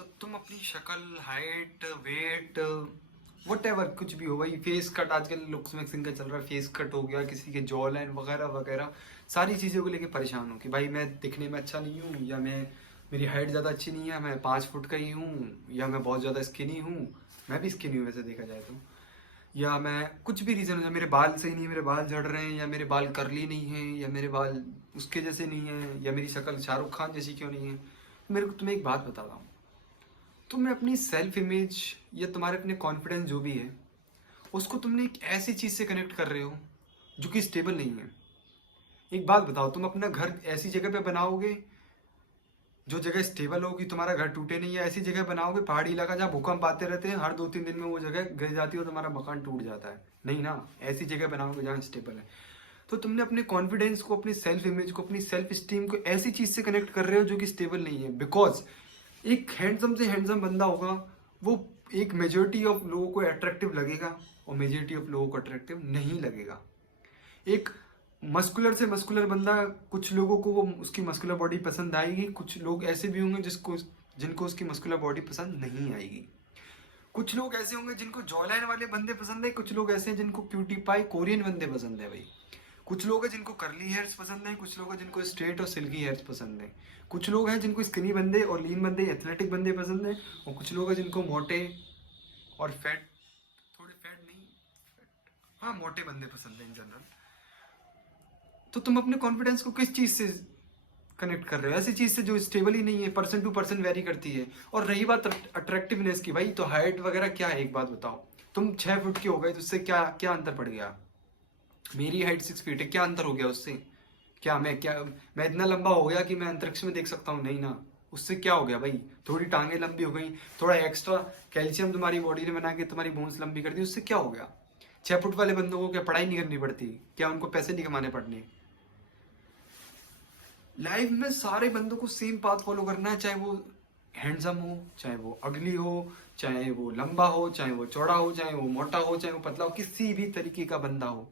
तो तुम अपनी शक्ल, हाइट, वेट, वट एवर कुछ भी हो भाई, फेस कट आजकल लुक्स मैक्सिंग का चल रहा है, फेस कट हो गया, किसी के जॉ लाइन वगैरह वगैरह, सारी चीज़ों को लेके परेशान हूँ कि भाई मैं दिखने में अच्छा नहीं हूँ, या मैं मेरी हाइट ज़्यादा अच्छी नहीं है, मैं 5 फुट का ही हूँ, या मैं बहुत ज़्यादा स्किनी हूँ। मैं भी स्किनी हूँ वैसे देखा जाए तो। या मैं कुछ भी रीज़न है, मेरे बाल सही नहीं है, मेरे बाल झड़ रहे हैं, या मेरे बाल करली नहीं है, या मेरे बाल उसके जैसे नहीं है, या मेरी शक्ल शाहरुख खान जैसी क्यों नहीं है। मेरे को तुम्हें एक बात बता रहा हूँ, तुम अपनी सेल्फ इमेज या तुम्हारे अपने कॉन्फिडेंस जो भी है, उसको तुमने एक ऐसी चीज़ से कनेक्ट कर रहे हो जो कि स्टेबल नहीं है। एक बात बताओ, तुम अपना घर ऐसी जगह पे बनाओगे जो जगह स्टेबल होगी, तुम्हारा घर टूटे नहीं, है ऐसी जगह बनाओगे पहाड़ी इलाका जहाँ भूकंप आते रहते हैं, हर 2-3 दिन में वो जगह गिर जाती है और तुम्हारा मकान टूट जाता है? नहीं ना। ऐसी जगह बनाओगे जहाँ स्टेबल है। तो तुमने अपने कॉन्फिडेंस को, अपनी सेल्फ इमेज को, अपनी सेल्फ स्टीम को ऐसी चीज़ से कनेक्ट कर रहे हो जो कि स्टेबल नहीं है। बिकॉज एक हैंडसम से हैंडसम बंदा होगा, वो एक मेजोरिटी ऑफ लोगों को अट्रैक्टिव लगेगा और मेजोरिटी ऑफ लोगों को अट्रैक्टिव नहीं लगेगा। एक मस्कुलर से मस्कुलर बंदा, कुछ लोगों को वो उसकी मस्कुलर बॉडी पसंद आएगी, कुछ लोग ऐसे भी होंगे जिनको उसकी मस्कुलर बॉडी पसंद नहीं आएगी। कुछ लोग ऐसे होंगे जिनको जॉलाइन वाले बंदे पसंद है, कुछ लोग ऐसे हैं जिनको क्यूटी पाई कोरियन बंदे पसंद है भाई। कुछ लोग हैं जिनको कर्ली हेयर्स पसंद है, कुछ लोग हैं जिनको स्ट्रेट और सिल्की हेयर्स पसंद है, कुछ लोग हैं जिनको स्किनी बंदे और लीन बंदे, एथलेटिक बंदे पसंद है, और कुछ लोग हैं जिनको मोटे और फैट, थोड़े फैट नहीं, हाँ मोटे बंदे पसंद है इन जनरल। तो तुम अपने कॉन्फिडेंस को किस चीज़ से कनेक्ट कर रहे हो? ऐसी चीज़ से जो स्टेबल ही नहीं है, पर्सन टू पर्सन वेरी करती है। और रही बात अट्रैक्टिवनेस की, भाई तो हाइट वगैरह क्या है, एक बात बताओ। तुम 6 फुट के हो गए तो उससे क्या क्या अंतर पड़ गया? मेरी हाइट 6 फीट है, क्या अंतर हो गया उससे? क्या मैं इतना लंबा हो गया कि मैं अंतरिक्ष में देख सकता हूँ? नहीं ना। उससे क्या हो गया भाई? थोड़ी टांगे लंबी हो गई, थोड़ा एक्स्ट्रा कैल्शियम तुम्हारी बॉडी ने बना के तुम्हारी बोन्स लंबी कर दी, उससे क्या हो गया? 6 फुट वाले बंदों को क्या पढ़ाई नहीं करनी पड़ती? क्या उनको पैसे नहीं कमाने पड़ने? लाइफ में सारे बंदों को सेम पाथ फॉलो करना है, चाहे वो हैंडसम हो, चाहे वो अगली हो, चाहे वो लंबा हो, चाहे वो चौड़ा हो, चाहे वो मोटा हो, चाहे वो पतला हो, किसी भी तरीके का बंदा हो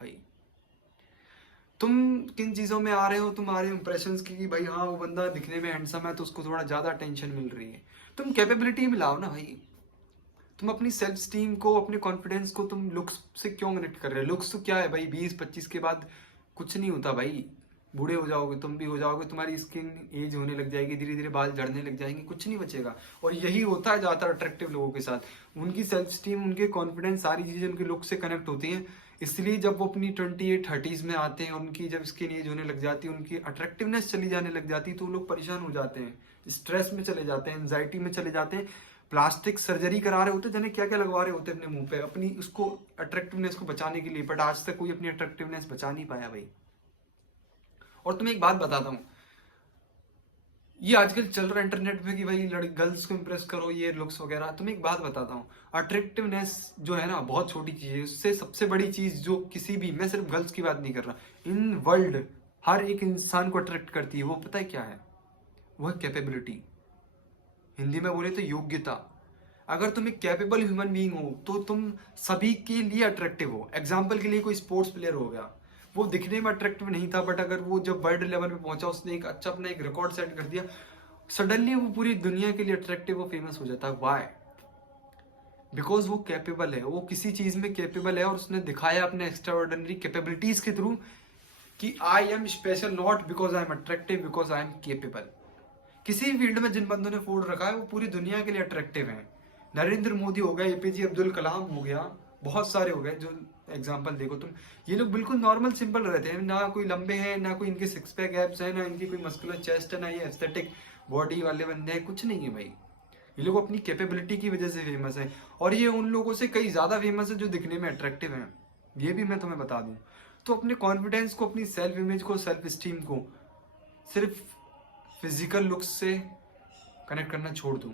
भाई। तुम किन चीज़ों में आ रहे हो? तुम आ रहे हो इंप्रेशंस की कि भाई हाँ वो बंदा दिखने में हैंडसम है तो उसको थोड़ा ज़्यादा अटेंशन मिल रही है। तुम कैपेबिलिटी में लाओ ना भाई। तुम अपनी सेल्फ स्टीम को, अपने कॉन्फिडेंस को तुम लुक्स से क्यों कनेक्ट कर रहे हो? लुक्स तो क्या है भाई, 20-25 के बाद कुछ नहीं होता भाई। बूढ़े हो जाओगे, तुम भी हो जाओगे, तुम्हारी स्किन एज होने लग जाएगी, धीरे धीरे बाल झड़ने लग जाएंगे, कुछ नहीं बचेगा। और यही होता है ज़्यादातर अट्रैक्टिव लोगों के साथ। उनकी सेल्फ स्टीम, उनके कॉन्फिडेंस, सारी चीज़ें उनके लुक से कनेक्ट होती हैं। इसलिए जब वो अपनी 28-30s में आते हैं और उनकी जब स्किन एज होने लग जाती है, उनकी अट्रैक्टिवनेस चली जाने लग जाती है, तो वो लोग परेशान हो जाते हैं, स्ट्रेस में चले जाते हैं, एंजाइटी में चले जाते हैं, प्लास्टिक सर्जरी करा रहे होते, जाने क्या क्या लगवा रहे होते अपने मुंह पे अपनी उसको अट्रैक्टिवनेस को बचाने के लिए। बट आज तक कोई अपनी अट्रैक्टिवनेस बचा नहीं पाया भाई। और तुम्हें एक बात बताता हूँ, ये आजकल चल रहा है इंटरनेट पे कि भाई लड़की गर्ल्स को इम्प्रेस करो, ये लुक्स वगैरह। तुम्हें एक बात बताता हूँ, अट्रैक्टिवनेस जो है ना बहुत छोटी चीज है, उससे सबसे बड़ी चीज जो किसी भी, मैं सिर्फ गर्ल्स की बात नहीं कर रहा, इन वर्ल्ड हर एक इंसान को अट्रैक्ट करती है, वो पता है क्या है? वो है कैपेबिलिटी। हिंदी में बोले तो योग्यता। अगर तुम एक कैपेबल ह्यूमन बीइंग हो तो तुम सभी के लिए अट्रैक्टिव हो। एग्जाम्पल के लिए कोई स्पोर्ट्स प्लेयर हो गया, वो दिखने में अट्रैक्टिव नहीं था, बट अगर वो जब वर्ल्ड लेवल पे पहुंचा, उसने एक अच्छा अपना एक रिकॉर्ड सेट कर दिया, सडनली वो पूरी दुनिया के लिए अट्रैक्टिव और फेमस हो जाता है। वाई? बिकॉज वो कैपेबल है, वो किसी चीज में कैपेबल है, और उसने दिखाया अपने एक्स्ट्रा ऑर्डिनरी कैपेबिलिटीज के थ्रू कि I am special, not because I am attractive, because I am capable. किसी भी फील्ड में जिन बंदों ने फोड़ रखा है वो पूरी दुनिया के लिए अट्रैक्टिव हैं। नरेंद्र मोदी हो गया, एपीजे अब्दुल कलाम हो गया, बहुत सारे हो गए जो एग्जाम्पल देखो तुम। ये लोग बिल्कुल नॉर्मल सिंपल रहते हैं, ना कोई लंबे हैं, ना कोई इनके सिक्स पैक एब्स है, ना इनकी कोई मस्कुलर चेस्ट है, ना ये एस्थेटिक बॉडी वाले बंदे हैं, कुछ नहीं है भाई। ये लोग अपनी कैपेबिलिटी की वजह से फेमस है, और ये उन लोगों से कई ज्यादा फेमस है जो दिखने में अट्रैक्टिव हैं। ये भी मैं तुम्हें बता दूं। तो अपने कॉन्फिडेंस को, अपनी सेल्फ इमेज को, सेल्फ स्टीम को सिर्फ फिजिकल लुक्स से कनेक्ट करना छोड़ दूं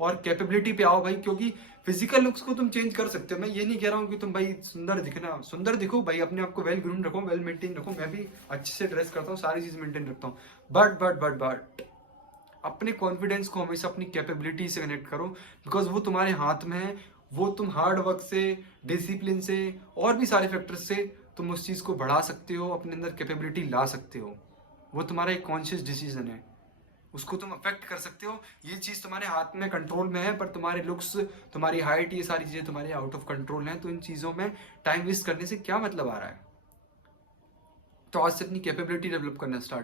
और कैपेबिलिटी पे आओ भाई। क्योंकि फिजिकल लुक्स को तुम चेंज कर सकते हो, मैं ये नहीं कह रहा हूँ कि तुम भाई सुंदर दिखो भाई, अपने आप को वेल ग्रूम रखो, वेल मेंटेन रखो। मैं भी अच्छे से ड्रेस करता हूँ, सारी चीज मेंटेन रखता हूँ, बट अपने कॉन्फिडेंस को हमेशा अपनी कैपेबिलिटी से कनेक्ट करो। बिकॉज वो तुम्हारे हाथ में है, वो तुम हार्ड वर्क से, डिसिप्लिन से, और भी सारे फैक्टर्स से तुम उस चीज को बढ़ा सकते हो, अपने अंदर कैपेबिलिटी ला सकते हो। वो तुम्हारा एक कॉन्शियस डिसीजन है। उसको तुम अफेक्ट कर सकते हो। ये चीज तुम्हारे हाथ में कंट्रोल में है, पर तुम्हारे लुक्स, तुम्हारी हाइट, ये सारी चीजें तुम्हारी आउट ऑफ कंट्रोल हैं। तो इन चीजों में टाइम वेस्ट करने से क्या मतलब आ रहा है? तो आज से अपनी कैपेबिलिटी डेवलप करना स्टार्ट